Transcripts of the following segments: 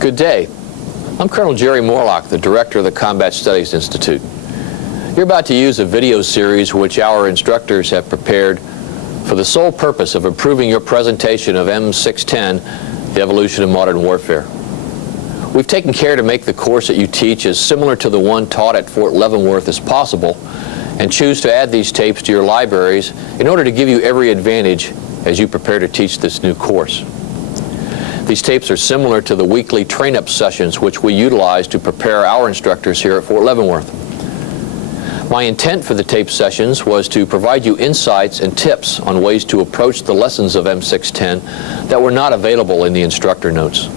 Good day. I'm Colonel Jerry Morlock, the Director of the Combat Studies Institute. You're about to use a video series which our instructors have prepared for the sole purpose of improving your presentation of M610, The Evolution of Modern Warfare. We've taken care to make the course that you teach as similar to the one taught at Fort Leavenworth as possible, and choose to add these tapes to your libraries in order to give you every advantage as you prepare to teach this new course. These tapes are similar to the weekly train-up sessions which we utilize to prepare our instructors here at Fort Leavenworth. My intent for the tape sessions was to provide you insights and tips on ways to approach the lessons of M610 that were not available in the instructor notes.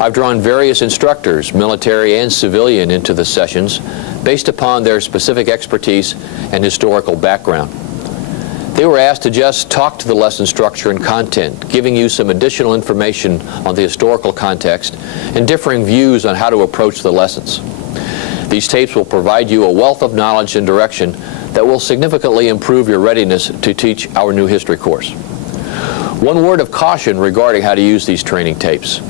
I've drawn various instructors, military and civilian, into the sessions based upon their specific expertise and historical background. They were asked to just talk to the lesson structure and content, giving you some additional information on the historical context and differing views on how to approach the lessons. These tapes will provide you a wealth of knowledge and direction that will significantly improve your readiness to teach our new history course. One word of caution regarding how to use these training tapes.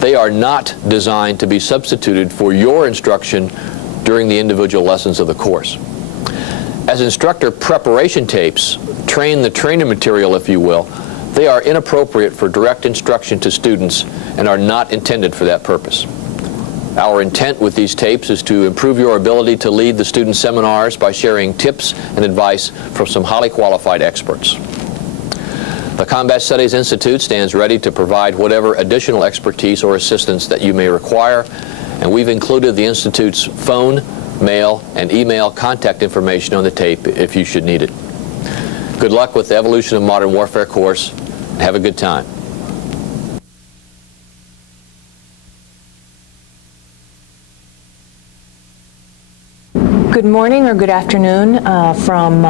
They are not designed to be substituted for your instruction during the individual lessons of the course. As instructor preparation tapes, train the trainer material, if you will, they are inappropriate for direct instruction to students and are not intended for that purpose. Our intent with these tapes is to improve your ability to lead the student seminars by sharing tips and advice from some highly qualified experts. The Combat Studies Institute stands ready to provide whatever additional expertise or assistance that you may require, and we've included the Institute's phone, mail, and email contact information on the tape if you should need it. Good luck with the Evolution of Modern Warfare course, and have a good time. Good morning or good afternoon from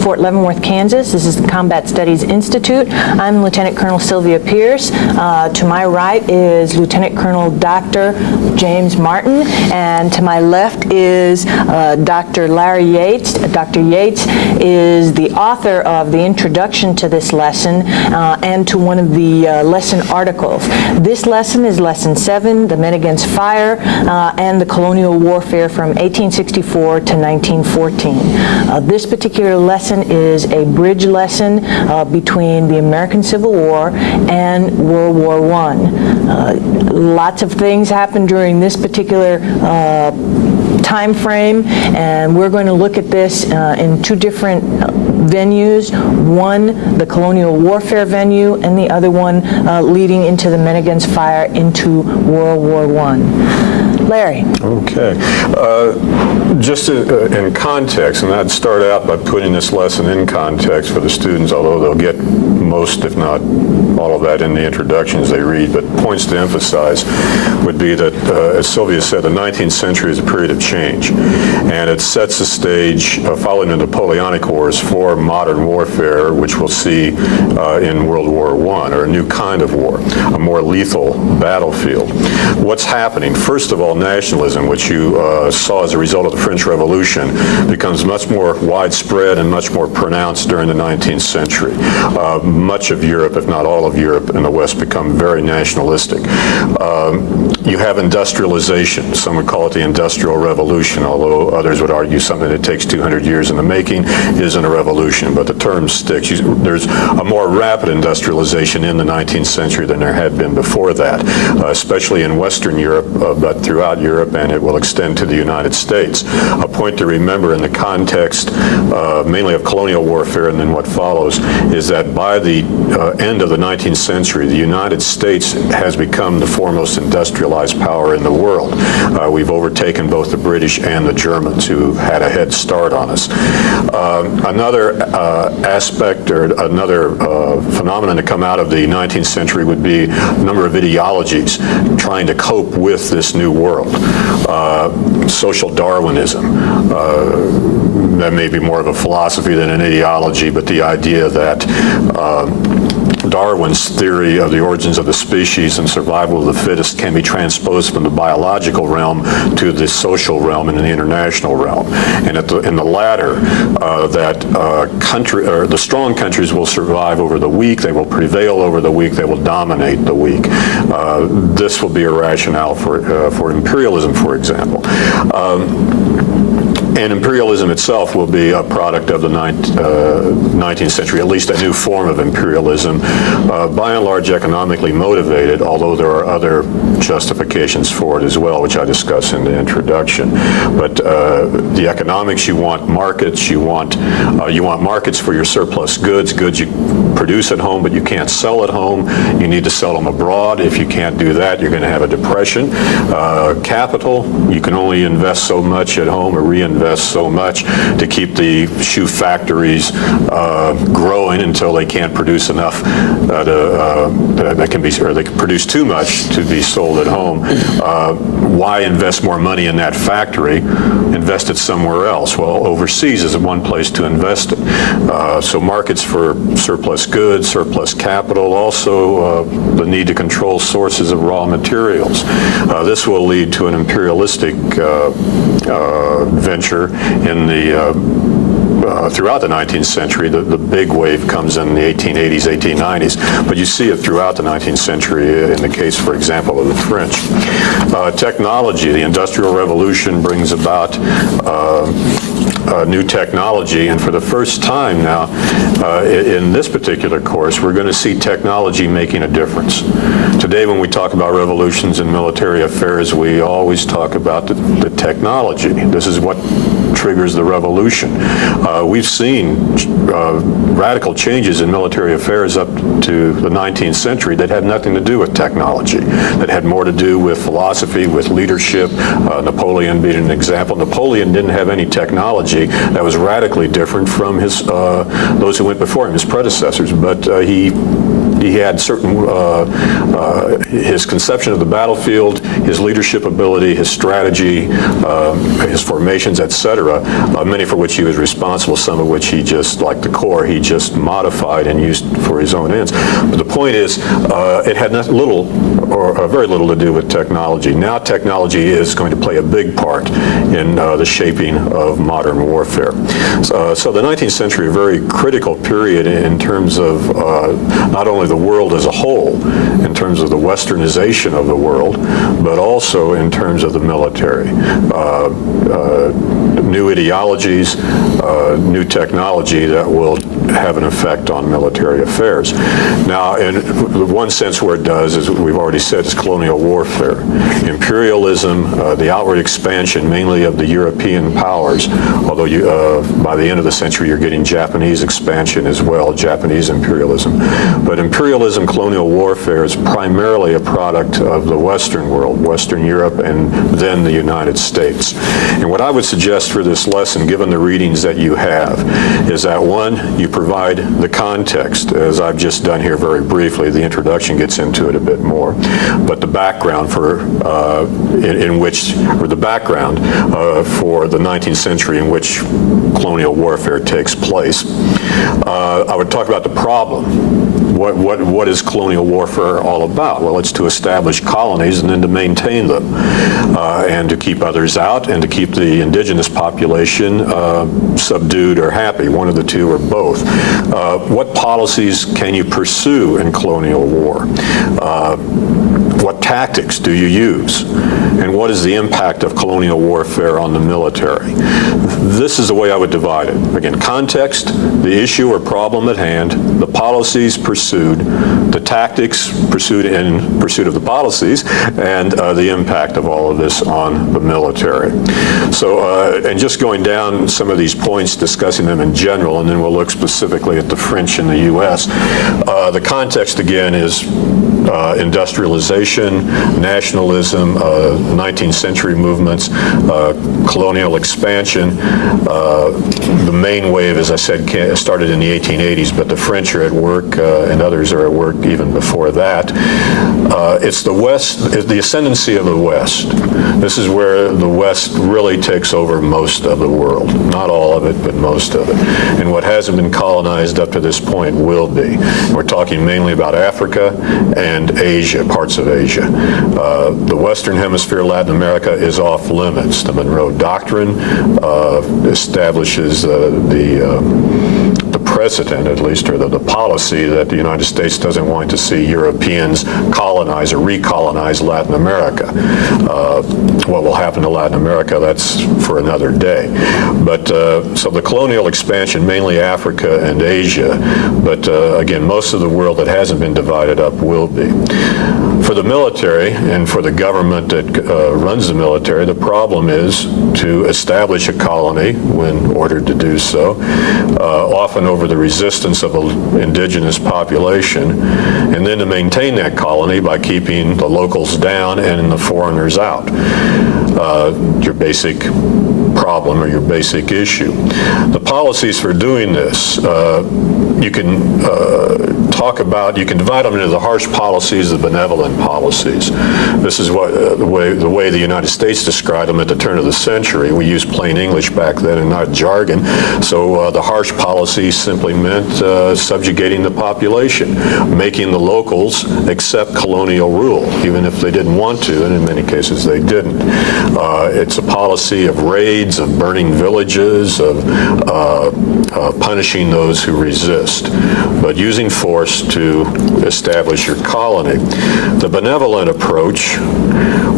Fort Leavenworth, Kansas. This is the Combat Studies Institute. I'm Lieutenant Colonel Sylvia Pierce. To my right is Lieutenant Colonel Dr. James Martin, and to my left is Dr. Larry Yates. Dr. Yates is the author of the introduction to this lesson and to one of the lesson articles. This lesson is Lesson 7, The Men Against Fire and the Colonial Warfare from 1864 to 1914. This particular lesson is a bridge lesson between the American Civil War and World War I. Lots of things happened during this particular time frame, and we're going to look at this in two different venues. One, the Colonial Warfare venue, and the other one leading into the Men Against Fire into World War I. Larry. Okay. Just in context, and I'd start out by putting this lesson in context for the students, although they'll get most, if not all of that in the introductions they read, but points to emphasize would be that, as Sylvia said, the 19th century is a period of change, and it sets the stage following the Napoleonic Wars for modern warfare, which we'll see in World War I, or a new kind of war, a more lethal battlefield. What's happening? First of all, nationalism, which you saw as a result of the French Revolution, becomes much more widespread and much more pronounced during the 19th century. Much of Europe, if not all of Europe and the West, become very nationalistic. You have industrialization. Some would call it the Industrial Revolution, although others would argue something that takes 200 years in the making isn't a revolution, but the term sticks. There's a more rapid industrialization in the 19th century than there had been before that, especially in Western Europe, but throughout Europe, and it will extend to the United States. A point to remember in the context mainly of colonial warfare and then what follows is that by the end of the 19th century, the United States has become the foremost industrialized power in the world. We've overtaken both the British and the Germans, who had a head start on us. Another aspect or another phenomenon to come out of the 19th century would be a number of ideologies trying to cope with this new world. Social Darwinism, that may be more of a philosophy than an ideology, but the idea that Darwin's theory of the origins of the species and survival of the fittest can be transposed from the biological realm to the social realm and the international realm. And in the latter, the strong countries will survive over the weak, they will prevail over the weak, they will dominate the weak. This will be a rationale for imperialism, for example. And imperialism itself will be a product of the 19th century, at least a new form of imperialism, by and large economically motivated, although there are other justifications for it as well, which I discuss in the introduction. But the economics, you want markets, you want markets for your surplus goods you produce at home but you can't sell at home. You need to sell them abroad. If you can't do that, you're going to have a depression. Capital, you can only invest so much at home or reinvest so much to keep the shoe factories growing until they can't produce enough that can be, or they can produce too much to be sold at home. Why invest more money in that factory? Invest it somewhere else. Well, overseas is one place to invest it. So markets for surplus goods, surplus capital, also the need to control sources of raw materials. This will lead to an imperialistic venture in the throughout the 19th century. The big wave comes in the 1880s, 1890s, but you see it throughout the 19th century in the case, for example, of the French. Technology, the Industrial Revolution brings about new technology, and for the first time now in this particular course, we're going to see technology making a difference. Today, when we talk about revolutions in military affairs, we always talk about the technology. This is what triggers the revolution. We've seen radical changes in military affairs up to the 19th century that had nothing to do with technology, that had more to do with philosophy, with leadership. Napoleon being an example. Napoleon didn't have any technology that was radically different from those who went before him, his predecessors, but he had certain, his conception of the battlefield, his leadership ability, his strategy, his formations, etc., many for which he was responsible, some of which he just, like the Corps, he just modified and used for his own ends. But the point is, it had little or very little to do with technology. Now technology is going to play a big part in the shaping of modern warfare. So the 19th century, a very critical period in terms of not only the world as a whole, in terms of the westernization of the world, but also in terms of the military. New ideologies, new technology that will have an effect on military affairs. Now, in one sense where it does, as we've already said, is colonial warfare. Imperialism, the outward expansion mainly of the European powers, although by the end of the century you're getting Japanese expansion as well, Japanese imperialism. But imperialism, colonial warfare is primarily a product of the Western world, Western Europe, and then the United States. And what I would suggest for this lesson, given the readings that you have, is that one, you provide the context, as I've just done here very briefly. The introduction gets into it a bit more, but the background for the background for the 19th century in which colonial warfare takes place. I would talk about the problem. What is colonial warfare all about? Well, it's to establish colonies and then to maintain them, and to keep others out, and to keep the indigenous population subdued or happy, one of the two or both. What policies can you pursue in colonial war? What tactics do you use? And what is the impact of colonial warfare on the military? This is the way I would divide it. Again, context, the issue or problem at hand, the policies pursued, the tactics pursued in pursuit of the policies, and the impact of all of this on the military. So, and just going down some of these points, discussing them in general, and then we'll look specifically at the French in the U.S. The context, again, is industrialization, nationalism, 19th century movements, colonial expansion. The main wave, as I said, started in the 1880s, but the French are at work and others are at work even before that. It's the West, the ascendancy of the West. This is where the West really takes over most of the world. Not all of it, but most of it. And what hasn't been colonized up to this point will be. We're talking mainly about Africa and Asia, parts of Asia. The Western Hemisphere, Latin America, is off limits. The Monroe Doctrine establishes the precedent, at least, or the policy that the United States doesn't want to see Europeans colonize or recolonize Latin America. What will happen to Latin America, that's for another day. But so the colonial expansion, mainly Africa and Asia, but again, most of the world that hasn't been divided up will be. For the military and for the government that runs the military, the problem is to establish a colony when ordered to do so, often over the resistance of an indigenous population, and then to maintain that colony by keeping the locals down and the foreigners out. Your basic problem or your basic issue. The policies for doing this, you can you can divide them into the harsh policies, the benevolent policies. This is what the way the United States described them at the turn of the century. We used plain English back then and not jargon. So the harsh policies simply meant subjugating the population, making the locals accept colonial rule, even if they didn't want to, and in many cases they didn't. It's a policy of raids, of burning villages, of punishing those who resist, but using force to establish your colony. The benevolent approach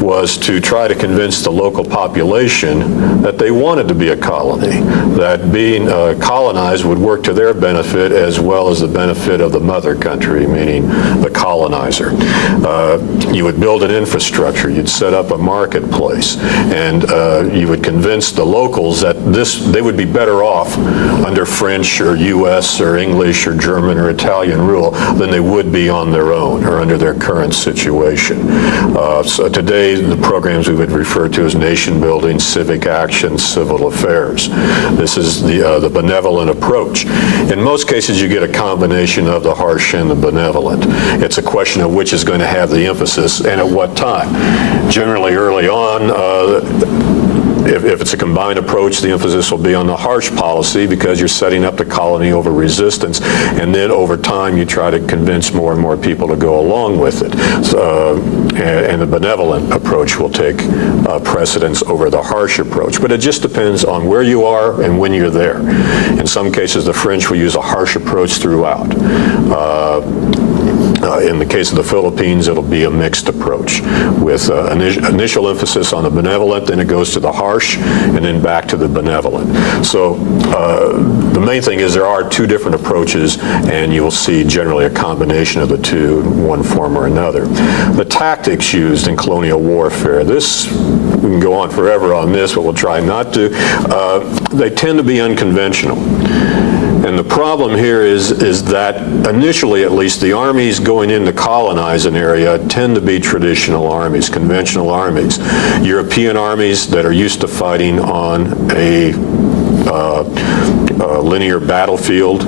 was to try to convince the local population that they wanted to be a colony, that being colonized would work to their benefit as well as the benefit of the mother country, meaning the colonizer. You would build an infrastructure, you'd set up a marketplace, and you would convince the locals that they would be better off under French or U.S. or English or German or Italian rule than they would be on their own or under their current situation. So today, the programs we would refer to as nation building, civic action, civil affairs. This is the benevolent approach. In most cases, you get a combination of the harsh and the benevolent. It's a question of which is going to have the emphasis and at what time. Generally, early on, if it's a combined approach, the emphasis will be on the harsh policy because you're setting up the colony over resistance, and then over time you try to convince more and more people to go along with it. So, and the benevolent approach will take precedence over the harsh approach. But it just depends on where you are and when you're there. In some cases, the French will use a harsh approach throughout. In the case of the Philippines, it'll be a mixed approach with initial emphasis on the benevolent, then it goes to the harsh, and then back to the benevolent. So the main thing is there are two different approaches, and you will see generally a combination of the two in one form or another. The tactics used in colonial warfare, we can go on forever on this, but we'll try not to. They tend to be unconventional. And the problem here is that initially, at least, the armies going in to colonize an area tend to be traditional armies, conventional armies. European armies that are used to fighting on a linear battlefield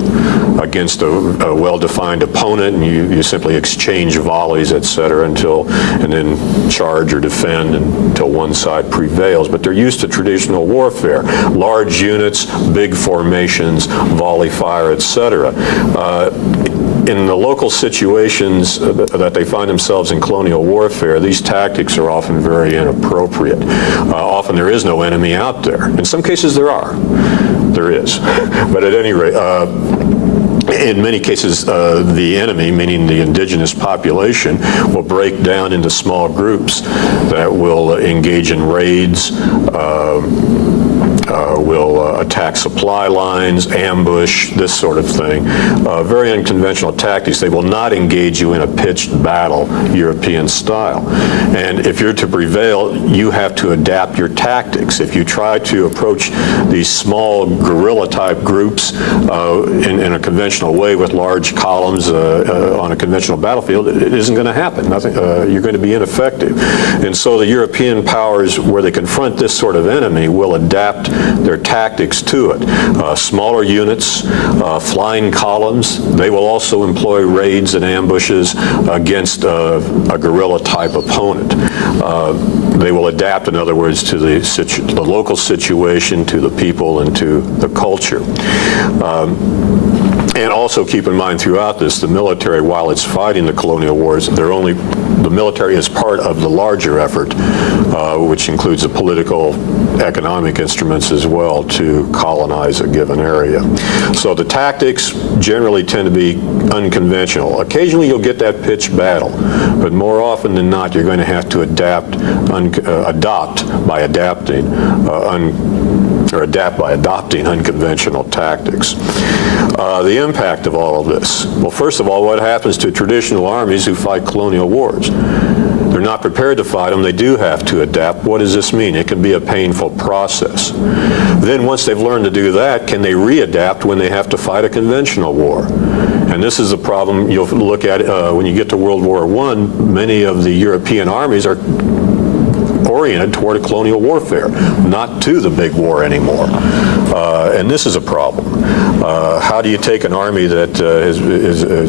against a well-defined opponent, and you simply exchange volleys, etc., and then charge or defend until one side prevails. But they're used to traditional warfare, large units, big formations, volley fire, etc. In the local situations that they find themselves in colonial warfare, these tactics are often very inappropriate. Often there is no enemy out there. In some cases there are. There is. But at any rate, in many cases, the enemy, meaning the indigenous population, will break down into small groups that will engage in raids, will attack supply lines, ambush, this sort of thing. Very unconventional tactics. They will not engage you in a pitched battle, European style. And if you're to prevail, you have to adapt your tactics. If you try to approach these small guerrilla-type groups in a conventional way with large columns on a conventional battlefield, it isn't going to happen. You're going to be ineffective. And so the European powers, where they confront this sort of enemy, will adapt their tactics to it. Smaller units, flying columns. They will also employ raids and ambushes against a guerrilla-type opponent. They will adapt, in other words, to the local situation, to the people, and to the culture. And also keep in mind throughout this, the military, while it's fighting the colonial wars, the military is part of the larger effort, which includes the political, economic instruments as well to colonize a given area. So the tactics generally tend to be unconventional. Occasionally you'll get that pitched battle, but more often than not you're going to have to adapt by adapting unconventional tactics. The impact of all of this. Well, first of all, what happens to traditional armies who fight colonial wars? They're not prepared to fight them. They do have to adapt. What does this mean? It can be a painful process. Then once they've learned to do that, can they readapt when they have to fight a conventional war? And this is a problem you'll look at when you get to World War I. Many of the European armies are oriented toward a colonial warfare, not to the big war anymore. And this is a problem. How do you take an army that has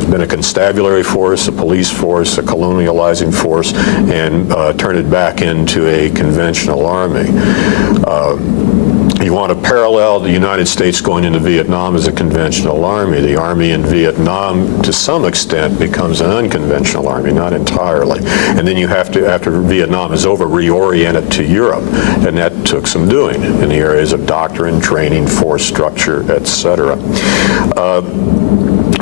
been a constabulary force, a police force, a colonializing force, and turn it back into a conventional army? You want to parallel the United States going into Vietnam as a conventional army. The army in Vietnam, to some extent, becomes an unconventional army, not entirely. And then you have to, after Vietnam is over, reorient it to Europe. And that took some doing in the areas of doctrine, training, force structure, etc.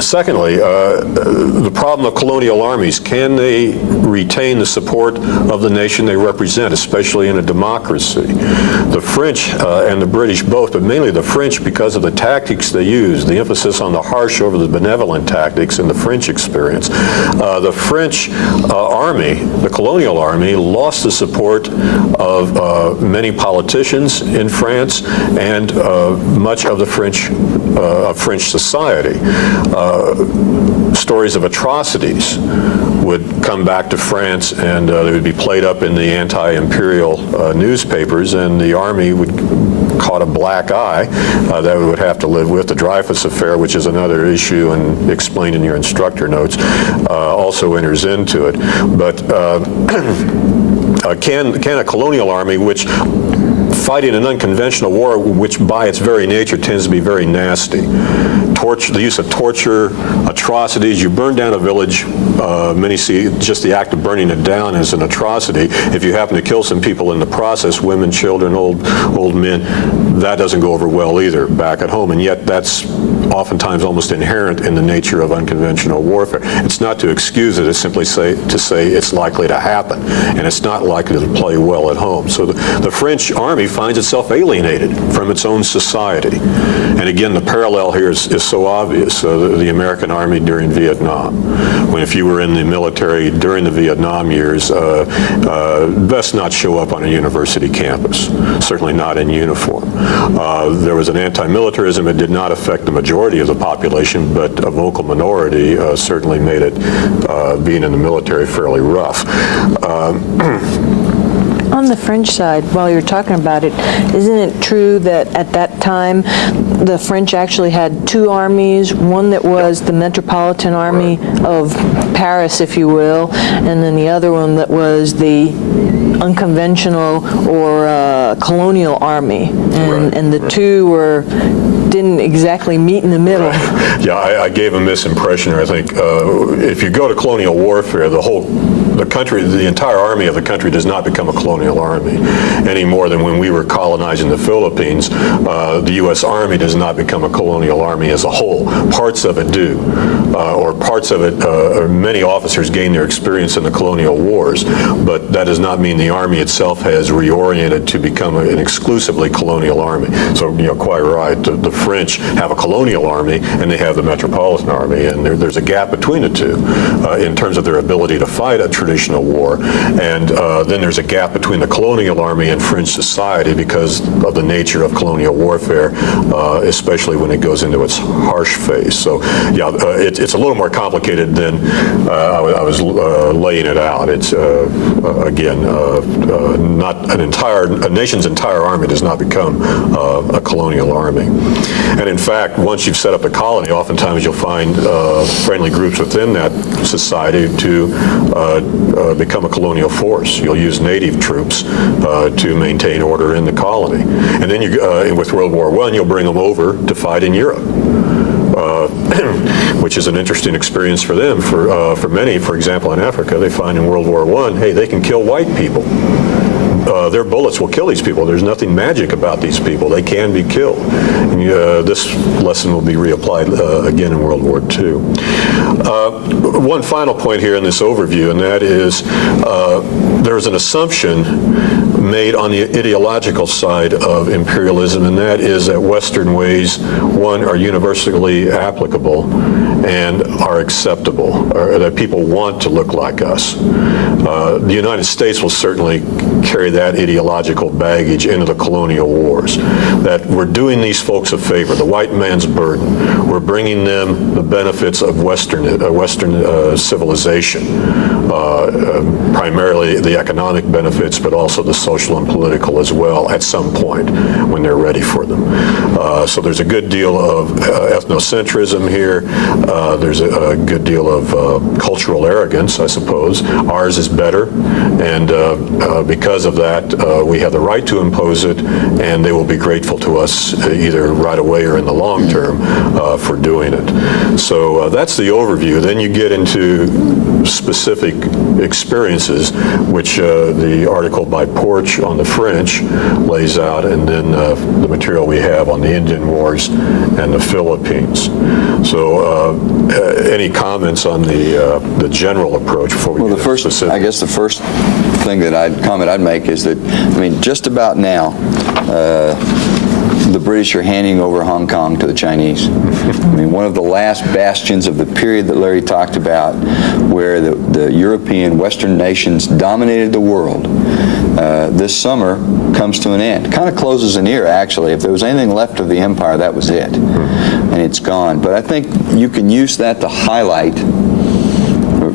Secondly, the problem of colonial armies, can they retain the support of the nation they represent, especially in a democracy? The French and the British both, but mainly the French because of the tactics they use, the emphasis on the harsh over the benevolent tactics in the French experience. The French army, the colonial army, lost the support of many politicians in France and much of the French society. Stories of atrocities would come back to France, and they would be played up in the anti-imperial newspapers, and the army would caught a black eye that we would have to live with. The Dreyfus Affair, which is another issue and explained in your instructor notes, also enters into it. But can a colonial army, which fighting an unconventional war, which by its very nature tends to be very nasty, the use of torture, atrocities. You burn down a village, many see just the act of burning it down as an atrocity. If you happen to kill some people in the process, women, children, old men, that doesn't go over well either back at home, and yet that's oftentimes almost inherent in the nature of unconventional warfare. It's not to excuse it, it's simply to say it's likely to happen, and it's not likely to play well at home. So the French army finds itself alienated from its own society. And again, the parallel here is so obvious. The American army during Vietnam. When if you were in the military during the Vietnam years, best not show up on a university campus, certainly not in uniform. There was an anti-militarism. It did not affect the majority of the population, but a vocal minority certainly made it, being in the military, fairly rough. On the French side, while you're talking about it, isn't it true that at that time the French actually had two armies, one that was the Metropolitan Army of Paris, if you will, and then the other one that was the unconventional or colonial army, and the two didn't exactly meet in the middle. Yeah, I gave a misimpression, I think. If you go to colonial warfare, the entire army of the country does not become a colonial colonial army, any more than when we were colonizing the Philippines, the U.S. Army does not become a colonial army as a whole. Parts of it do, or parts of it, or many officers gain their experience in the colonial wars, but that does not mean the Army itself has reoriented to become an exclusively colonial army. So, quite right, the French have a colonial army and they have the Metropolitan Army, and there's a gap between the two in terms of their ability to fight a traditional war, and then there's a gap between the colonial army and French society because of the nature of colonial warfare, especially when it goes into its harsh phase. So, yeah, it's a little more complicated than I was laying it out. It's, again, not a nation's entire army does not become a colonial army. And in fact, once you've set up a colony, oftentimes you'll find friendly groups within that society to become a colonial force. You'll use native troops to maintain order in the colony. And then with World War I, you'll bring them over to fight in Europe. Which is an interesting experience for them. For many, for example, in Africa, they find in World War I, hey, they can kill white people. Their bullets will kill these people. There's nothing magic about these people. They can be killed. And, this lesson will be reapplied again in World War II. One final point here in this overview, and that is there's an assumption made on the ideological side of imperialism, and that is that Western ways, one, are universally applicable and are acceptable, or that people want to look like us. The United States will certainly carry that ideological baggage into the colonial wars, that we're doing these folks a favor, the white man's burden. We're bringing them the benefits of Western civilization, primarily the economic benefits, but also the social and political as well at some point when they're ready for them. So there's a good deal of ethnocentrism here. There's a good deal of cultural arrogance, I suppose. Ours is better, and because of that, we have the right to impose it, and they will be grateful to us either right away or in the long term for doing it. So that's the overview. Then you get into specific experiences, which the article by Porch on the French lays out, and then the material we have on the Indian Wars and the Philippines. So any comments on the general approach before we get into specific? I guess the first thing that I'd make is that, I mean, just about now, the British are handing over Hong Kong to the Chinese. I mean, one of the last bastions of the period that Larry talked about, where the European Western nations dominated the world, this summer comes to an end. Kind of closes an era, actually. If there was anything left of the empire, that was it. And it's gone. But I think you can use that to highlight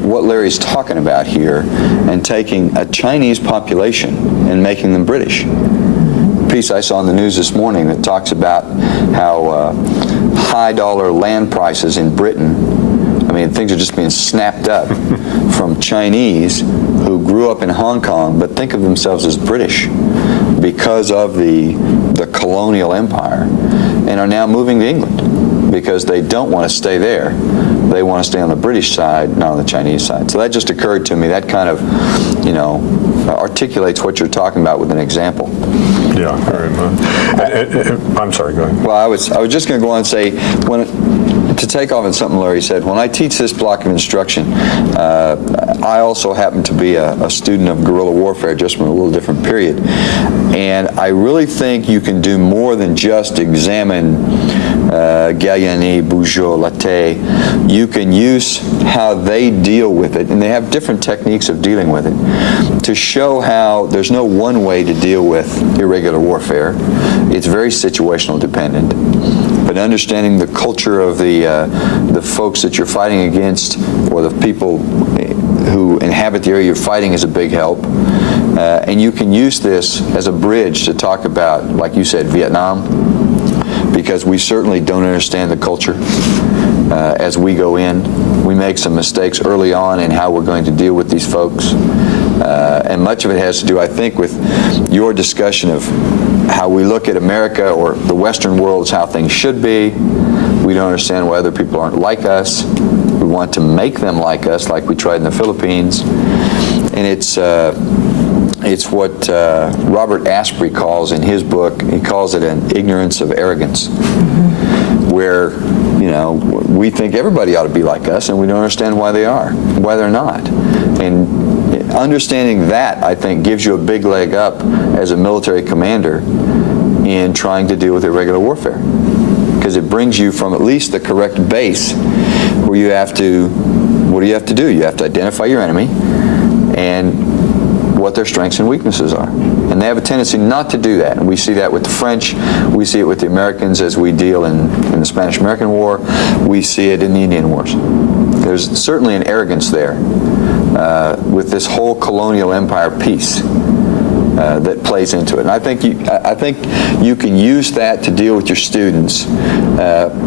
what Larry's talking about here, and taking a Chinese population and making them British. Piece I saw in the news this morning that talks about how high dollar land prices in Britain, I mean, things are just being snapped up from Chinese who grew up in Hong Kong but think of themselves as British because of the colonial empire, and are now moving to England because they don't want to stay there. They want to stay on the British side, not on the Chinese side. So that just occurred to me. That kind of, articulates what you're talking about with an example. Yeah, very much. I'm sorry, go ahead. Well, I was just going to go on and say, to take off on something Larry said, when I teach this block of instruction, I also happen to be a student of guerrilla warfare, just from a little different period. And I really think you can do more than just examine Gallieni, Bugeaud, Latte. You can use how they deal with it, and they have different techniques of dealing with it, to show how there's no one way to deal with irregular warfare. It's very situational dependent. But understanding the culture of the folks that you're fighting against, or the people who inhabit the area you're fighting, is a big help. And you can use this as a bridge to talk about, like you said, Vietnam, because we certainly don't understand the culture as we go in. We make some mistakes early on in how we're going to deal with these folks. And much of it has to do, I think, with your discussion of how we look at America or the Western world as how things should be. We don't understand why other people aren't like us. We want to make them like us, like we tried in the Philippines. And it's It's what Robert Asprey calls in his book, he calls it an ignorance of arrogance, where, you know, we think everybody ought to be like us, and we don't understand why they are, why they're not. And understanding that, I think, gives you a big leg up as a military commander in trying to deal with irregular warfare, because it brings you from at least the correct base where you have to, what do you have to do? You have to identify your enemy and what their strengths and weaknesses are. And they have a tendency not to do that. And we see that with the French. We see it with the Americans as we deal in the Spanish-American War. We see it in the Indian Wars. There's certainly an arrogance there with this whole colonial empire piece that plays into it. And I think you can use that to deal with your students.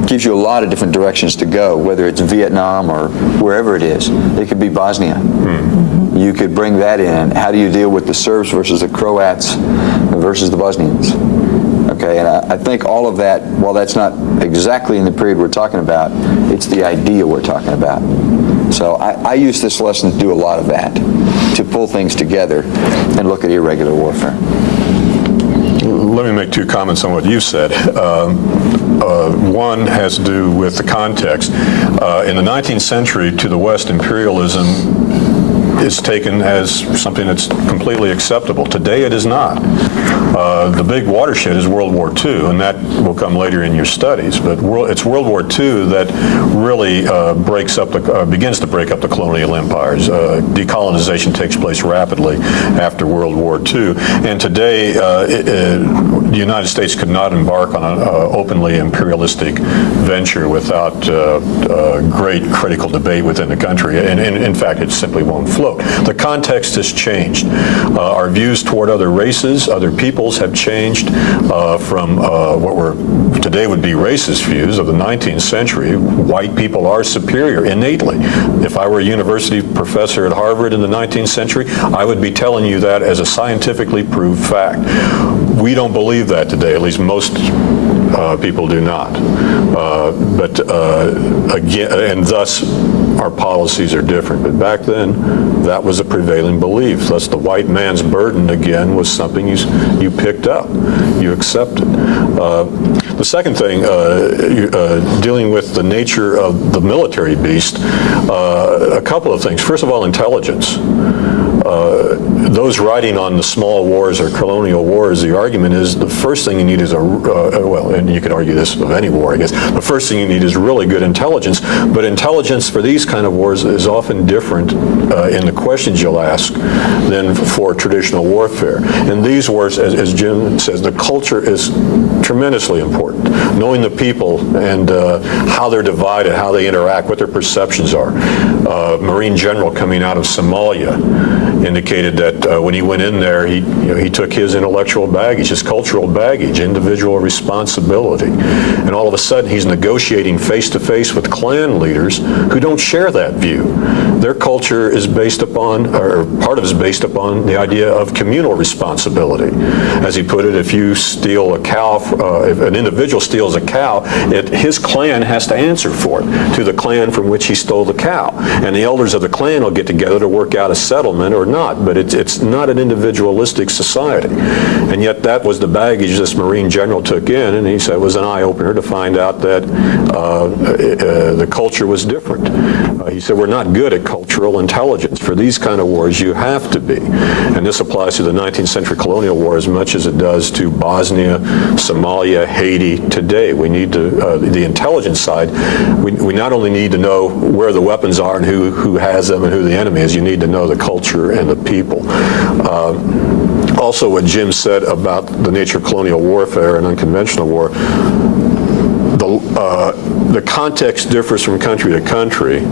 Gives you a lot of different directions to go, whether it's Vietnam or wherever it is. It could be Bosnia. You could bring that in. How do you deal with the Serbs versus the Croats versus the Bosnians? Okay, and I think all of that, while that's not exactly in the period we're talking about, it's the idea we're talking about. So I use this lesson to do a lot of that, to pull things together and look at irregular warfare. Let me make two comments on what you said. One has to do with the context. In the 19th century, to the West, imperialism is taken as something that's completely acceptable. Today it is not. The big watershed is World War II, and that will come later in your studies, but it's World War II that really begins to break up the colonial empires. Decolonization takes place rapidly after World War II, and today the United States could not embark on an openly imperialistic venture without great critical debate within the country, and in fact it simply won't float. The context has changed. Our views toward other races, other peoples have changed from what were today would be racist views of the 19th century. White people are superior innately. If I were a university professor at Harvard in the 19th century, I would be telling you that as a scientifically proved fact. We don't believe that today, at least most people do not. But again, and thus our policies are different. But back then, that was a prevailing belief. Thus, the white man's burden, again, was something you picked up, you accepted. The second thing, dealing with the nature of the military beast, a couple of things. First of all, intelligence. Those writing on the small wars or colonial wars, the argument is the first thing you need is well, and you could argue this of any war, I guess, the first thing you need is really good intelligence, but intelligence for these kind of wars is often different in the questions you'll ask than for traditional warfare. In these wars, as Jim says, the culture is tremendously important. Knowing the people and how they're divided, how they interact, what their perceptions are. Marine general coming out of Somalia indicated that when he went in there, he took his intellectual baggage, his cultural baggage, individual responsibility, and all of a sudden he's negotiating face-to-face with clan leaders who don't share that view. Their culture is based upon, or part of it is based upon, the idea of communal responsibility. As he put it, if you steal a cow, if an individual steals a cow, his clan has to answer for it to the clan from which he stole the cow, and the elders of the clan will get together to work out a settlement or not, but it's not an individualistic society. And yet that was the baggage this Marine general took in, and he said it was an eye-opener to find out that the culture was different. He said we're not good at cultural intelligence. For these kind of wars, you have to be. And this applies to the 19th century colonial war as much as it does to Bosnia, Somalia, Haiti today. We need to, the intelligence side, we not only need to know where the weapons are and who has them and who the enemy is, you need to know the culture and the people. Also, what Jim said about the nature of colonial warfare and unconventional war, the context differs from country to country,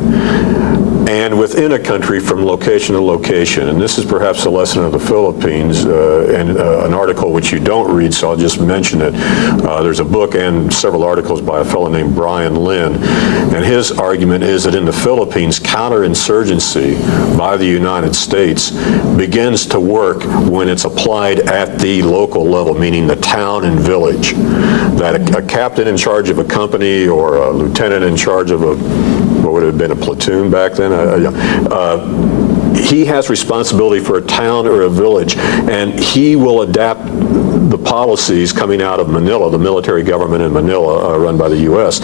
and within a country from location to location. And this is perhaps a lesson of the Philippines, and an article which you don't read, so I'll just mention it. There's a book and several articles by a fellow named Brian Lynn, and his argument is that in the Philippines, counterinsurgency by the United States begins to work when it's applied at the local level, meaning the town and village. That a captain in charge of a company or a lieutenant in charge of what would have been a platoon back then, he has responsibility for a town or a village, and he will adapt the policies coming out of Manila, the military government in Manila, run by the U.S.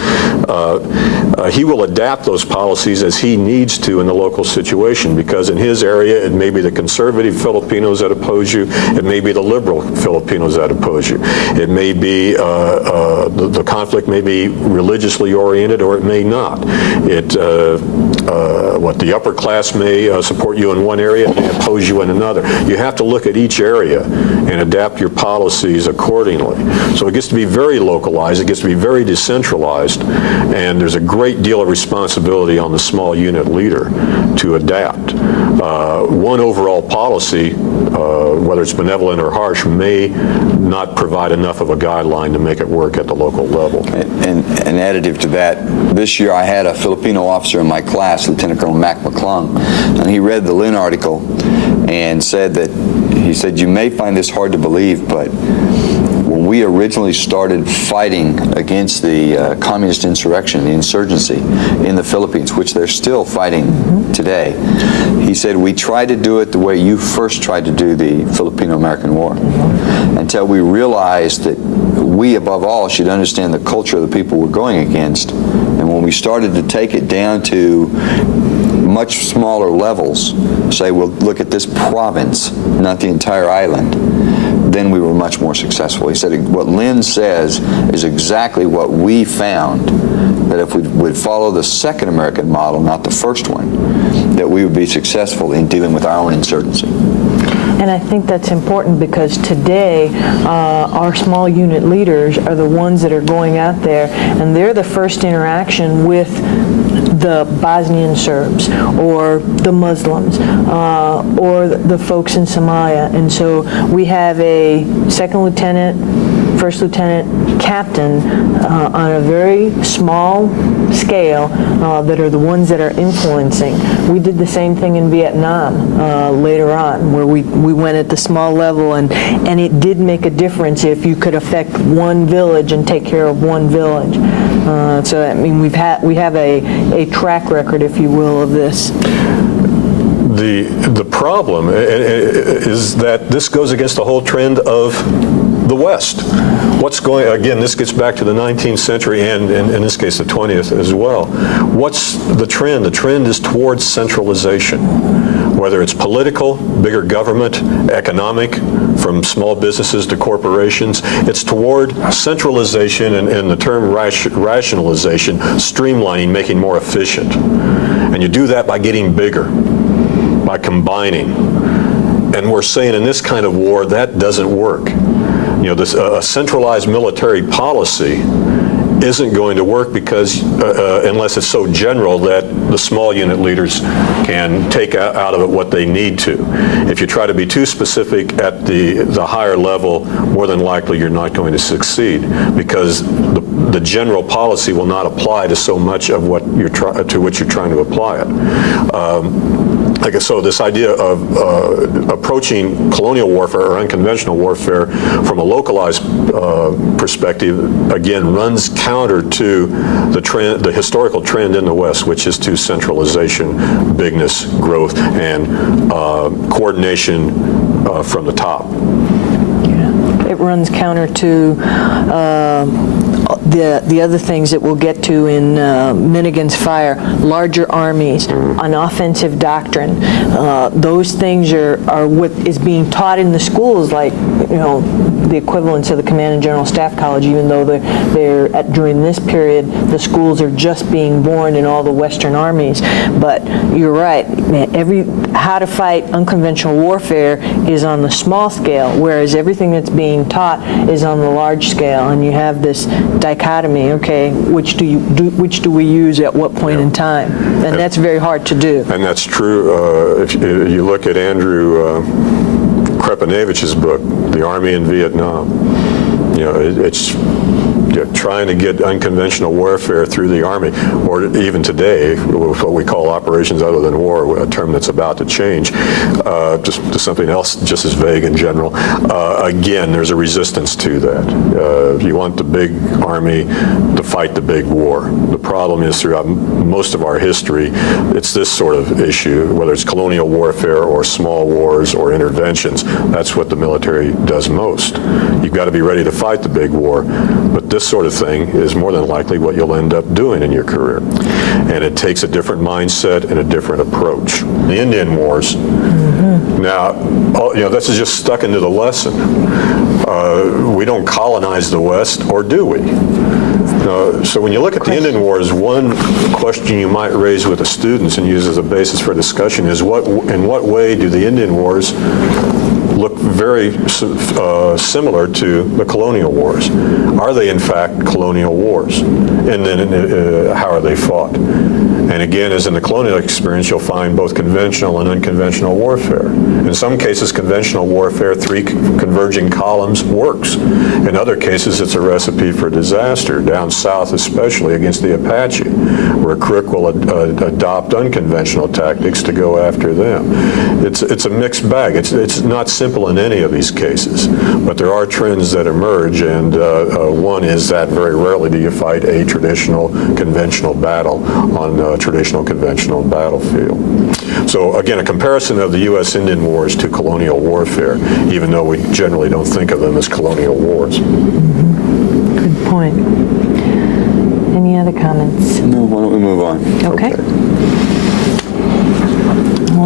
He will adapt those policies as he needs to in the local situation, because in his area it may be the conservative Filipinos that oppose you, it may be the liberal Filipinos that oppose you, it may be the conflict may be religiously oriented, or it may not. The upper class may support you in one area and may oppose you in another. You have to look at each area and adapt your policies accordingly. So it gets to be very localized, it gets to be very decentralized, and there's a great deal of responsibility on the small unit leader to adapt. One overall policy, whether it's benevolent or harsh, may not provide enough of a guideline to make it work at the local level. And additive to that, this year I had a Filipino officer in my class, Lieutenant Colonel Mac McClung, and he read the Lynn article and said that, he said, you may find this hard to believe, but when we originally started fighting against the communist insurrection, the insurgency in the Philippines, which they're still fighting today, he said, we tried to do it the way you first tried to do the Filipino-American War, until we realized that we, above all, should understand the culture of the people we're going against. And when we started to take it down to much smaller levels, say, well, look at this province, not the entire island, then we were much more successful. He said what Lynn says is exactly what we found, that if we would follow the second American model, not the first one, that we would be successful in dealing with our own insurgency. And I think that's important, because today our small unit leaders are the ones that are going out there, and they're the first interaction with the Bosnian Serbs or the Muslims or the folks in Somalia. And so we have a second lieutenant, first lieutenant, captain on a very small scale that are the ones that are influencing. We did the same thing in Vietnam later on, where we went at the small level, and it did make a difference if you could affect one village and take care of one village. So I mean, we have a track record, if you will, of this. The problem is that this goes against the whole trend of the West. What's going, again, this gets back to the 19th century and in this case the 20th as well. What's the trend? The trend is towards centralization. Whether it's political, bigger government, economic, from small businesses to corporations, it's toward centralization and the term rationalization, streamlining, making more efficient. And you do that by getting bigger, by combining. And we're saying in this kind of war that doesn't work. You know, a centralized military policy isn't going to work, because unless it's so general that the small unit leaders can take out of it what they need to. If you try to be too specific at the higher level, more than likely you're not going to succeed, because the general policy will not apply to so much of what to which you're trying to apply it. So this idea of approaching colonial warfare or unconventional warfare from a localized perspective, again, runs counter to the historical trend in the West, which is to centralization, bigness, growth, and coordination from the top. Yeah. It runs counter to the other things that we'll get to in Men Against Fire, larger armies, an offensive doctrine. Those things are what is being taught in the schools, like, you know, the equivalents of the Command and General Staff College, even though during this period, the schools are just being born in all the Western armies. But you're right, how to fight unconventional warfare is on the small scale, whereas everything that's being taught is on the large scale, and you have this dichotomy. Okay, which do we use at what point in time? And that's very hard to do. And that's true. If you look at Andrew Krepanevich's book, The Army in Vietnam, you know, it's trying to get unconventional warfare through the Army, or even today, with what we call operations other than war, a term that's about to change, just to something else just as vague in general. Again, there's a resistance to that. You want the big Army to fight the big war. The problem is throughout most of our history, it's this sort of issue, whether it's colonial warfare or small wars or interventions. That's what the military does most. You've got to be ready to fight the big war, but this sort of thing is more than likely what you'll end up doing in your career. And it takes a different mindset and a different approach. The Indian Wars, now, this is just stuck into the lesson. We don't colonize the West, or do we? So when you look at the Indian Wars, one question you might raise with the students and use as a basis for discussion is in what way do the Indian Wars look very similar to the colonial wars? Are they in fact colonial wars? And then how are they fought? And again, as in the colonial experience, you'll find both conventional and unconventional warfare. In some cases, conventional warfare, 3 converging columns, works. In other cases, it's a recipe for disaster, down south especially against the Apache, where Crook will adopt unconventional tactics to go after them. It's a mixed bag. It's not simple in any of these cases, but there are trends that emerge, and one is that very rarely do you fight a traditional conventional battle on a traditional conventional battlefield. So again, a comparison of the U.S. Indian Wars to colonial warfare, even though we generally don't think of them as colonial wars. Good point. Any other comments? No, why don't we move on? Okay.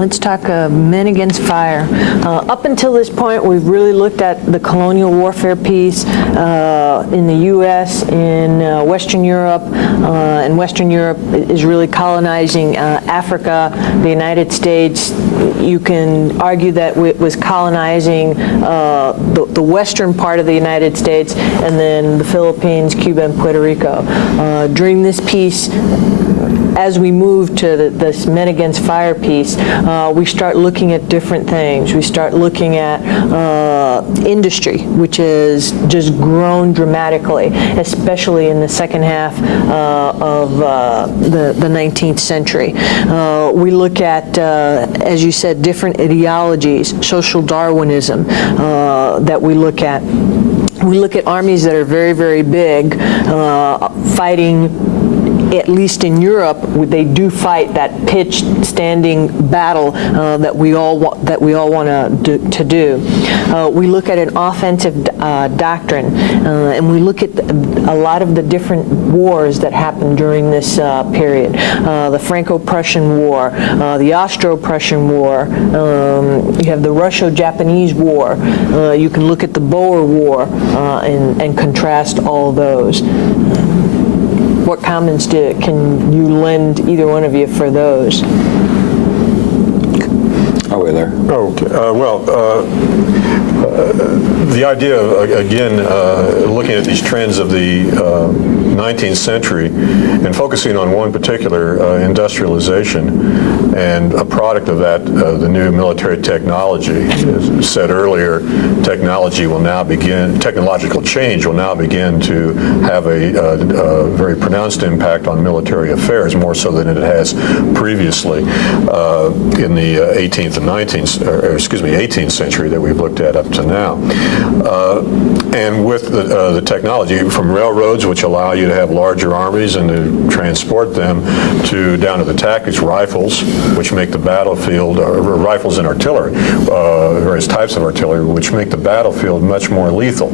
Let's talk men against fire. Up until this point, we've really looked at the colonial warfare piece in the U.S., in Western Europe, and Western Europe is really colonizing Africa. The United States, you can argue that it was colonizing the western part of the United States, and then the Philippines, Cuba, and Puerto Rico. During this piece, as we move to this Men Against Fire piece, we start looking at different things. We start looking at industry, which has just grown dramatically, especially in the second half of the 19th century. We look at, as you said, different ideologies, social Darwinism that we look at. We look at armies that are very, very big, fighting. At least in Europe, they do fight that pitched standing battle that we all want to do. We look at an offensive doctrine, and we look at a lot of the different wars that happened during this period. The Franco-Prussian War, the Austro-Prussian War. You have the Russo-Japanese War. You can look at the Boer War and contrast all those. What comments can you lend, either one of you, for those? Oh, wait there. Okay. The idea of, again, looking at these trends of the 19th century and focusing on one particular industrialization and a product of that, the new military technology. As said earlier, technological change will now begin to have a very pronounced impact on military affairs, more so than it has previously in the 18th and 18th century that we've looked at up to now. And with the technology from railroads, which allow you to have larger armies and to transport them down to the tactics, rifles, which make the battlefield, rifles and artillery, various types of artillery, which make the battlefield much more lethal.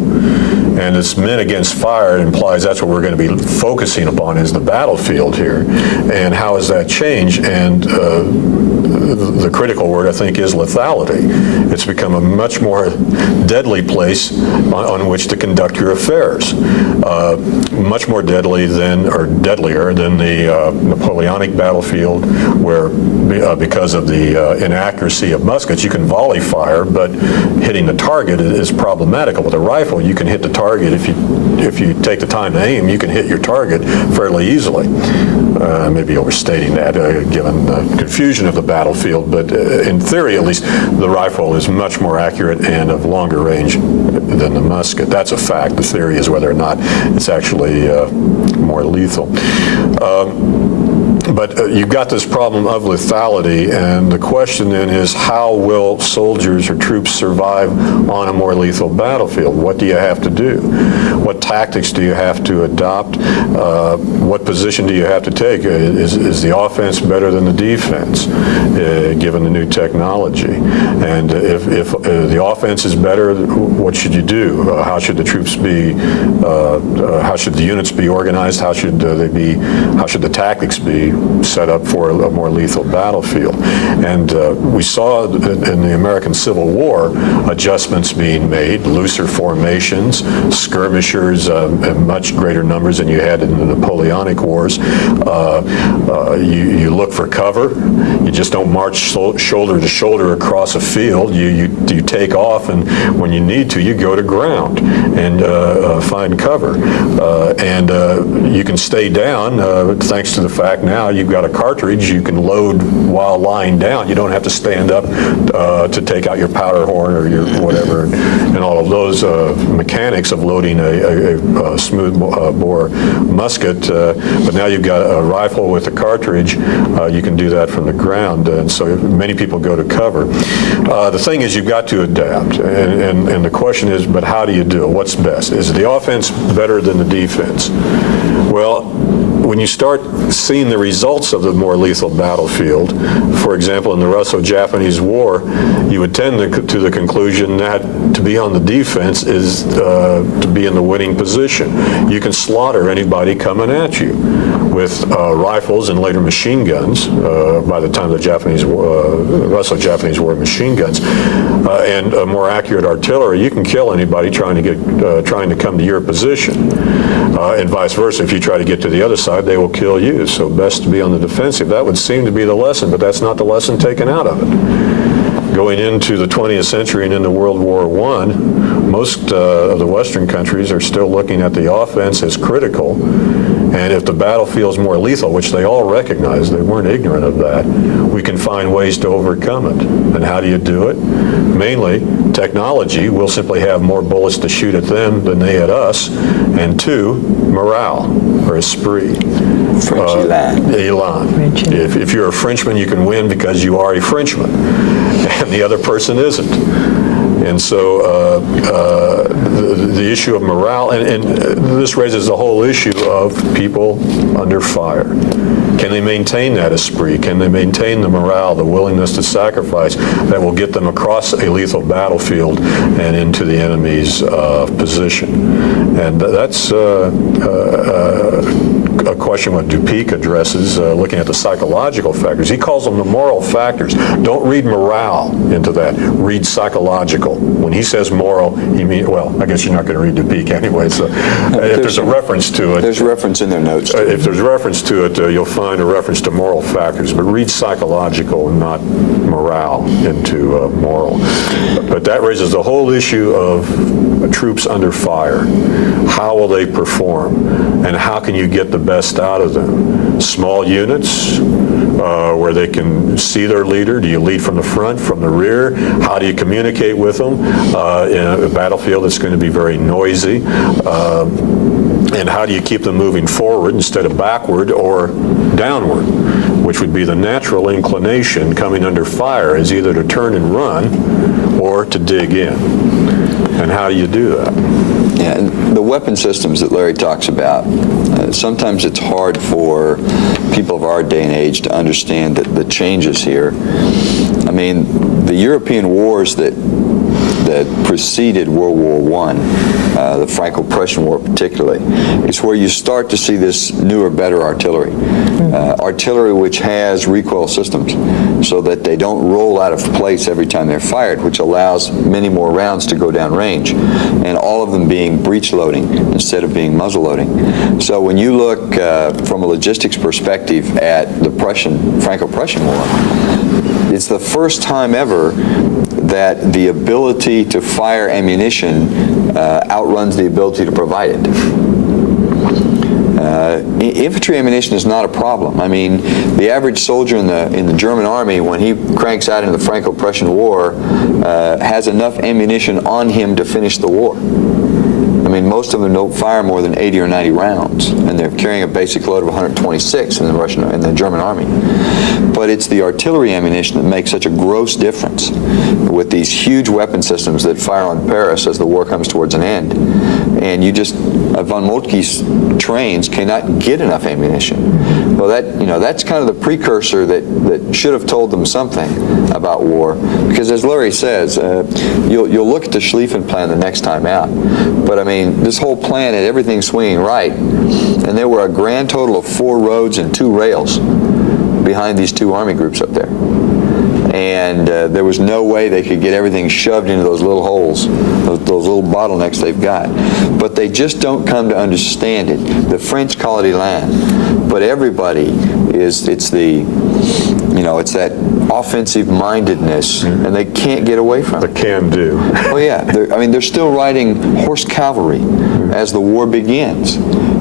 And this men against fire implies that's what we're going to be focusing upon, is the battlefield here. And how has that changed? And the critical word, I think, is lethality. It's become a much more deadly place on which to conduct your affairs. Much more deadlier than the Napoleonic battlefield, where because of the inaccuracy of muskets, you can volley fire, but hitting the target is problematical. With a rifle, you can hit the target. If you take the time to aim, you can hit your target fairly easily. Maybe overstating that, given the confusion of the battlefield, but in in theory at least, the rifle is much more accurate and of longer range than the musket. That's a fact. The theory is whether or not it's actually more lethal. But you've got this problem of lethality, and the question then is, how will soldiers or troops survive on a more lethal battlefield? What do you have to do? What tactics do you have to adopt? What position do you have to take? Is the offense better than the defense, given the new technology? And if the offense is better, what should you do? How should the troops be? How should the units be organized? How should they be? How should the tactics be set up for a more lethal battlefield? And we saw in the American Civil War adjustments being made, looser formations, skirmishers in much greater numbers than you had in the Napoleonic Wars. You look for cover. You just don't march shoulder to shoulder across a field. You take off, and when you need to, you go to ground and find cover. And you can stay down thanks to the fact now you've got a cartridge you can load while lying down. You don't have to stand up to take out your powder horn or your whatever, and all of those mechanics of loading a smooth bore musket. But now you've got a rifle with a cartridge. You can do that from the ground, and so many people go to cover. The thing is, you've got to adapt, and the question is, but how do you do it? What's best? Is the offense better than the defense? Well, when you start seeing the results of the more lethal battlefield, for example, in the Russo-Japanese War, you would tend to the conclusion that to be on the defense is to be in the winning position. You can slaughter anybody coming at you with rifles and later machine guns. By the time the Russo-Japanese War, machine guns and more accurate artillery, you can kill anybody trying to come to your position, and vice versa. If you try to get to the other side, they will kill you. So best to be on the defensive. That would seem to be the lesson, but that's not the lesson taken out of it. Going into the 20th century and into World War I, most of the Western countries are still looking at the offense as critical. And if the battlefield is more lethal, which they all recognize, they weren't ignorant of that, we can find ways to overcome it. And how do you do it? Mainly, technology. We'll simply have more bullets to shoot at them than they at us. And two, morale, or esprit. French elan. Elan. If you're a Frenchman, you can win because you are a Frenchman, and the other person isn't. And so the issue of morale, and this raises the whole issue of people under fire. Can they maintain that esprit? Can they maintain the morale, the willingness to sacrifice that will get them across a lethal battlefield and into the enemy's position? And that's a question what Dupeek addresses, looking at the psychological factors. He calls them the moral factors. Don't read morale into that. Read psychological. When he says moral, he means, well, I guess you're not going to read Dupeek anyway, so if there's a reference to it. There's reference in their notes. If there's reference to it, you'll find a reference to moral factors, but read psychological and not morale into moral. But that raises the whole issue of troops under fire. How will they perform? And how can you get the best out of them? Small units where they can see their leader. Do you lead from the front, from the rear? How do you communicate with them in a battlefield that's going to be very noisy? And how do you keep them moving forward instead of backward or downward, which would be the natural inclination coming under fire, is either to turn and run or to dig in. And how do you do that? Yeah, and the weapon systems that Larry talks about, sometimes it's hard for people of our day and age to understand the changes here. I mean, the European wars that preceded World War I, the Franco-Prussian War particularly, is where you start to see this newer, better artillery. Artillery which has recoil systems so that they don't roll out of place every time they're fired, which allows many more rounds to go down range, and all of them being breech loading instead of being muzzle loading. So when you look from a logistics perspective at the Franco-Prussian War, it's the first time ever that the ability to fire ammunition outruns the ability to provide it. infantry ammunition is not a problem. I mean, the average soldier in the German army, when he cranks out into the Franco-Prussian War, has enough ammunition on him to finish the war. I mean, most of them don't fire more than 80 or 90 rounds, and they're carrying a basic load of 126 in the German army. But it's the artillery ammunition that makes such a gross difference with these huge weapon systems that fire on Paris as the war comes towards an end. And you just, von Moltke's trains cannot get enough ammunition. Well, that's kind of the precursor that should have told them something about war. Because as Larry says, you'll look at the Schlieffen plan the next time out. But I mean, this whole plan had everything swinging right. And there were a grand total of 4 roads and 2 rails behind these 2 army groups up there. And there was no way they could get everything shoved into those little holes, those little bottlenecks they've got. But they just don't come to understand it. The French call it élan, but everybody it's that offensive mindedness, and they can't get away from it. The can do. Oh yeah, they're still riding horse cavalry as the war begins.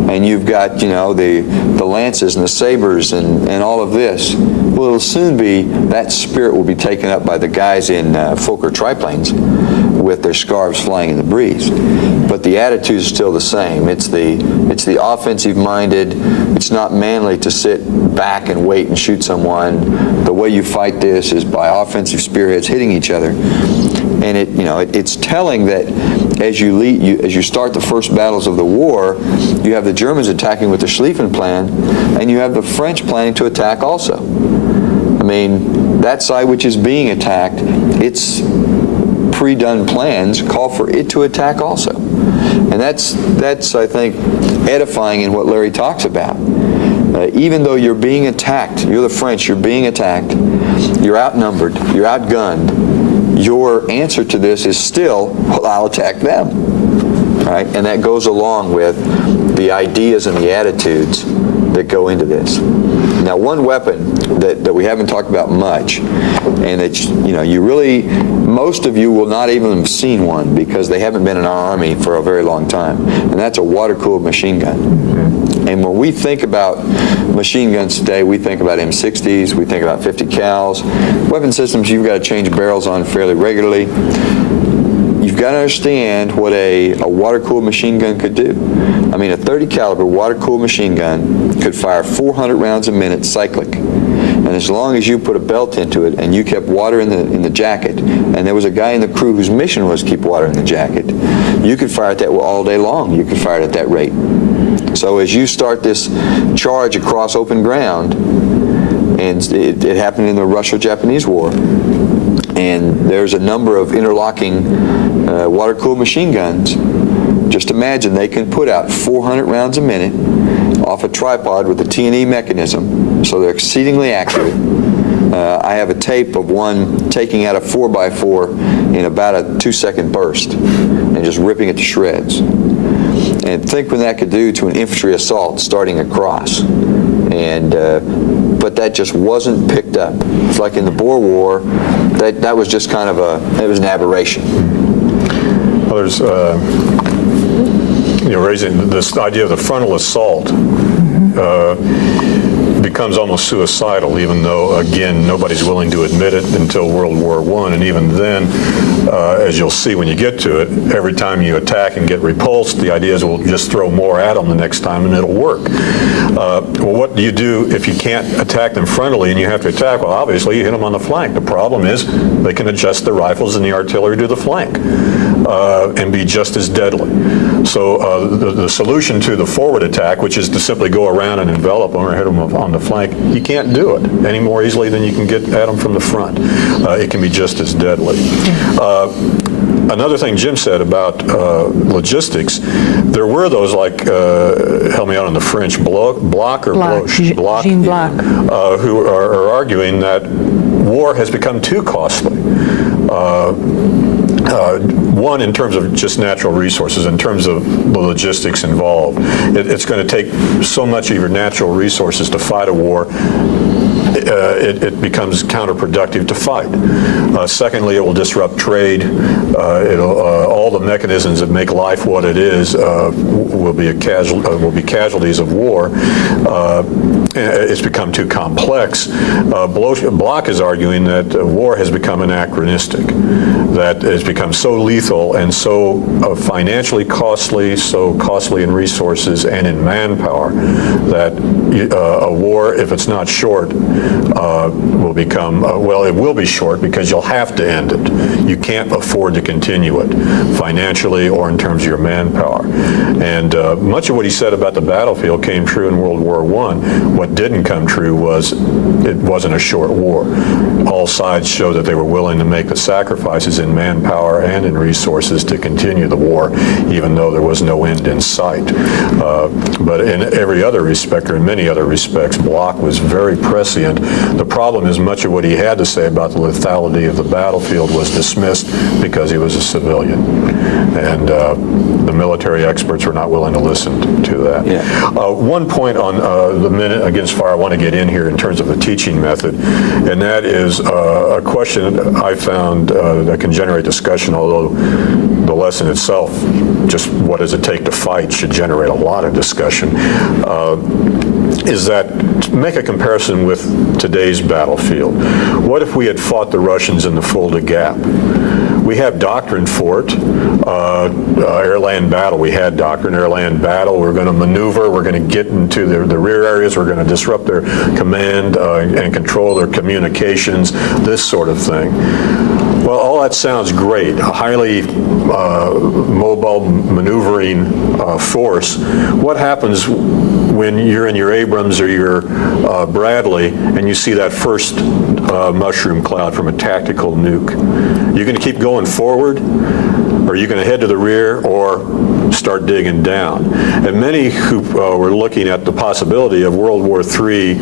And you've got, the lances and the sabers and all of this. Well, it'll soon be, that spirit will be taken up by the guys in Fokker triplanes with their scarves flying in the breeze. But the attitude is still the same. It's the offensive-minded. It's not manly to sit back and wait and shoot someone. The way you fight this is by offensive spearheads hitting each other. And it's telling that as you start the first battles of the war, you have the Germans attacking with the Schlieffen plan, and you have the French planning to attack also. I mean, that side which is being attacked, its pre-done plans call for it to attack also. And that's I think, edifying in what Larry talks about. Even though you're being attacked, you're the French, you're being attacked, you're outnumbered, you're outgunned, your answer to this is still, well, I'll attack them, right? And that goes along with the ideas and the attitudes that go into this. Now, one weapon that we haven't talked about much, and that most of you will not even have seen one because they haven't been in our Army for a very long time, and that's a water-cooled machine gun. And when we think about machine guns today, we think about M60s, we think about 50 cals, weapon systems you've got to change barrels on fairly regularly. You've got to understand what a water-cooled machine gun could do. I mean, a 30 caliber water-cooled machine gun could fire 400 rounds a minute cyclic. And as long as you put a belt into it and you kept water in the jacket, and there was a guy in the crew whose mission was to keep water in the jacket, you could fire it that all day long. You could fire it at that rate. So as you start this charge across open ground, and it happened in the Russo-Japanese War, and there's a number of interlocking water-cooled machine guns. Just imagine they can put out 400 rounds a minute off a tripod with a T&E mechanism, so they're exceedingly accurate. I have a tape of one taking out a 4x4 in about a 2-second burst and just ripping it to shreds. And think what that could do to an infantry assault starting across. But that just wasn't picked up. It's like in the Boer War, that was just kind of it was an aberration. Well, there's, raising this idea of the frontal assault becomes almost suicidal, even though, again, nobody's willing to admit it until World War I. And even then, as you'll see when you get to it, every time you attack and get repulsed, the idea is we'll just throw more at them the next time and it'll work. Well, what do you do if you can't attack them frontally and you have to attack? Well, obviously, you hit them on the flank. The problem is they can adjust the rifles and the artillery to the flank and be just as deadly. So the solution to the forward attack, which is to simply go around and envelop them or hit them on the flank, you can't do it any more easily than you can get at them from the front. It can be just as deadly. Another thing Jim said about logistics, there were those like, help me out on the French, Bloch or Bloch, Jean Bloch, who are arguing that war has become too costly. One, in terms of just natural resources, in terms of the logistics involved. It's going to take so much of your natural resources to fight a war. it becomes counterproductive to fight. Secondly, it will disrupt trade. All the mechanisms that make life what it is will be casualties of war. It's become too complex. Bloch is arguing that war has become anachronistic, that it's become so lethal and so financially costly, so costly in resources and in manpower, that a war, if it's not short, will become, well, it will be short because you'll have to end it. You can't afford to continue it financially or in terms of your manpower. And much of what he said about the battlefield came true in World War I. What didn't come true was it wasn't a short war. All sides showed that they were willing to make the sacrifices in manpower and in resources to continue the war, even though there was no end in sight. But in every other respect, or in many other respects, Bloch was very prescient. The problem is much of what he had to say about the lethality of the battlefield was dismissed because he was a civilian. And the military experts were not willing to listen to that. Yeah. One point on the minute against fire I want to get in here in terms of the teaching method, and that is a question I found that can generate discussion, although the lesson itself, just what does it take to fight, should generate a lot of discussion, is that make a comparison with today's battlefield. What if we had fought the Russians in the Fulda Gap? We have doctrine for it. Air-land battle, we had doctrine. Air-land battle, we're going to maneuver, we're going to get into the rear areas, we're going to disrupt their command and control their communications, this sort of thing. Well, all that sounds great. A highly mobile maneuvering force. What happens when you're in your Abrams or your Bradley and you see that first mushroom cloud from a tactical nuke? You're going to keep going forward, or are you going to head to the rear or start digging down? And many who were looking at the possibility of World War III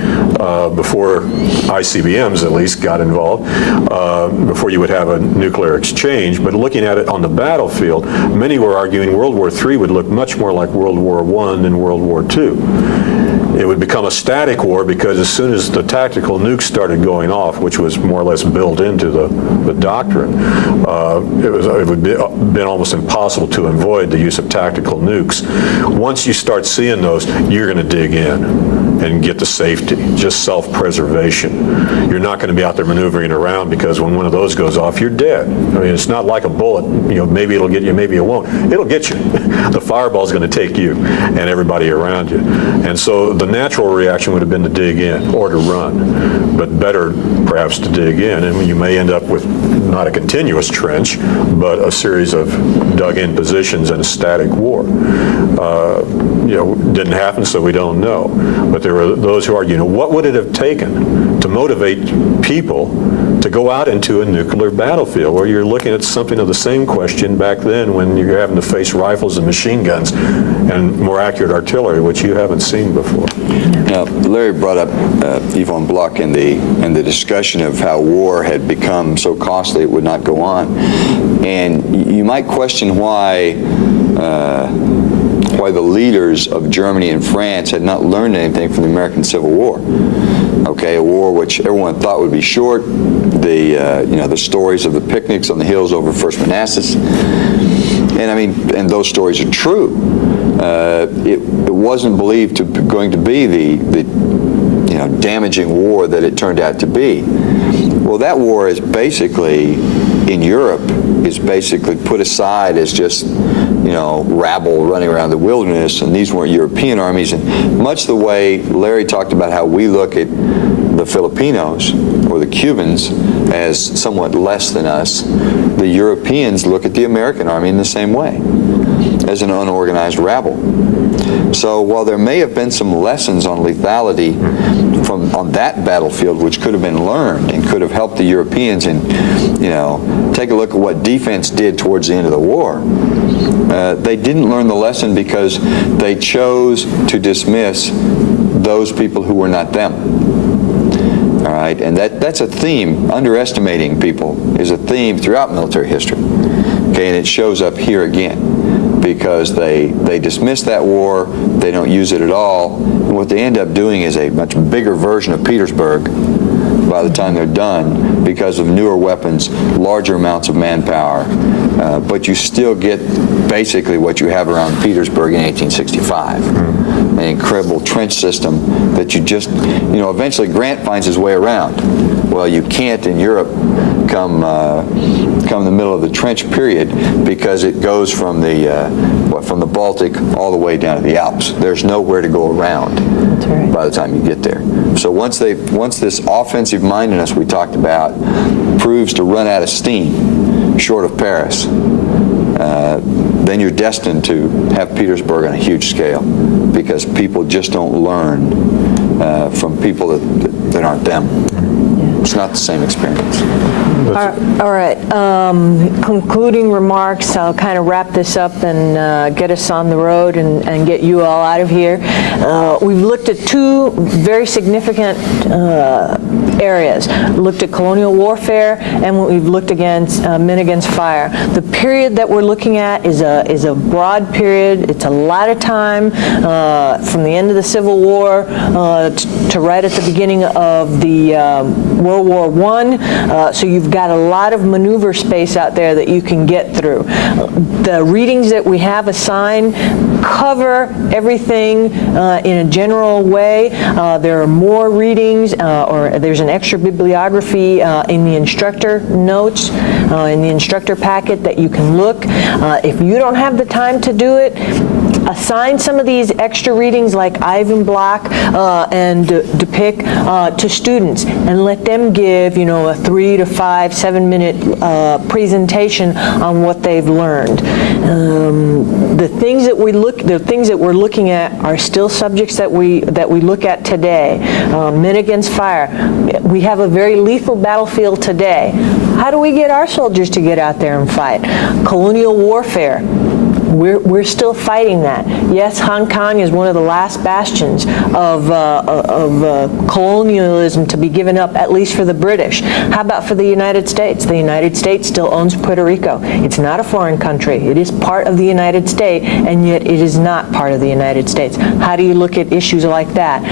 before ICBMs at least got involved, before you would have a nuclear exchange, but looking at it on the battlefield, many were arguing World War III would look much more like World War I than World War II. It would become a static war because as soon as the tactical nukes started going off, which was more or less built into the doctrine, it would been almost impossible to avoid the use of tactical nukes. Once you start seeing those, you're going to dig in and get the safety, just self-preservation. You're not going to be out there maneuvering around because when one of those goes off, you're dead. I mean, it's not like a bullet. You know, maybe it'll get you, maybe it won't. It'll get you. The fireball's going to take you and everybody around you. And so the natural reaction would have been to dig in or to run, but better perhaps to dig in. And you may end up with not a continuous trench, but a series of dug-in positions in a static war. Didn't happen, so we don't know. But there were those who argue, what would it have taken to motivate people to go out into a nuclear battlefield where you're looking at something of the same question back then when you're having to face rifles and machine guns and more accurate artillery, which you haven't seen before. Now, Larry brought up Yvonne Bloch in the discussion of how war had become so costly it would not go on. And you might question why the leaders of Germany and France had not learned anything from the American Civil War. Okay, a war which everyone thought would be short. The stories of the picnics on the hills over First Manassas, and those stories are true. It wasn't believed going to be the damaging war that it turned out to be. Well, that war is basically in Europe is basically put aside as just rabble running around the wilderness, and these weren't European armies. And much the way Larry talked about how we look at the Filipinos or the Cubans as somewhat less than us, the Europeans look at the American army in the same way, as an unorganized rabble. So while there may have been some lessons on lethality on that battlefield which could have been learned and could have helped the Europeans and take a look at what defense did towards the end of the war, they didn't learn the lesson because they chose to dismiss those people who were not them. All right, and that's a theme. Underestimating people is a theme throughout military history. Okay, and it shows up here again because they dismiss that war, they don't use it at all. And what they end up doing is a much bigger version of Petersburg by the time they're done because of newer weapons, larger amounts of manpower, but you still get basically what you have around Petersburg in 1865. An incredible trench system that you just, eventually Grant finds his way around. Well, you can't in Europe come the middle of the trench period because it goes from the Baltic all the way down to the Alps. There's nowhere to go around. That's right. By the time you get there. So once this offensive mindedness we talked about proves to run out of steam, short of Paris, then you're destined to have Petersburg on a huge scale because people just don't learn from people that aren't them. It's not the same experience. All right. Concluding remarks. I'll kind of wrap this up and get us on the road and get you all out of here. We've looked at two very significant areas. We looked at colonial warfare, and we've looked against men against fire. The period that we're looking at is a broad period. It's a lot of time from the end of the Civil War to right at the beginning of the World War I. So you've got a lot of maneuver space out there that you can get through. The readings that we have assigned cover everything in a general way. There are more readings, or there's an extra bibliography in the instructor notes, in the instructor packet that you can look. If you don't have the time to do it, assign some of these extra readings like Ivan Block and Depick to students and let them give, a 3 to 5, 7 minute presentation on what they've learned. The things that we're looking at are still subjects that we look at today. Men against fire. We have a very lethal battlefield today. How do we get our soldiers to get out there and fight? Colonial warfare. We're still fighting that. Yes, Hong Kong is one of the last bastions of colonialism to be given up, at least for the British. How about for the United States? The United States still owns Puerto Rico. It's not a foreign country. It is part of the United States, and yet it is not part of the United States. How do you look at issues like that?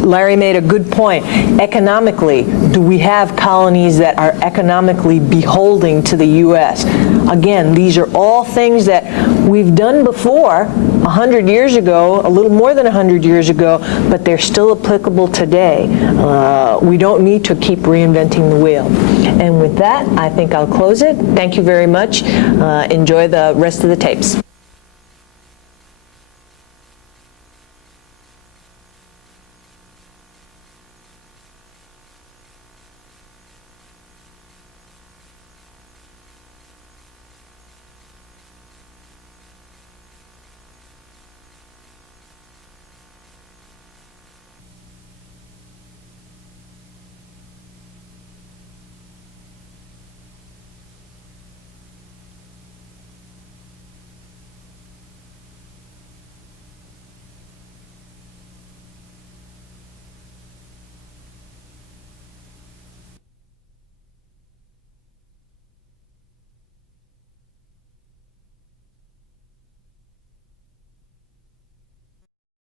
Larry made a good point. Economically, do we have colonies that are economically beholden to the U.S.? Again, these are all things that we've done before 100 years ago, a little more than 100 years ago, but they're still applicable today. We don't need to keep reinventing the wheel. And with that, I think I'll close it. Thank you very much. Enjoy the rest of the tapes.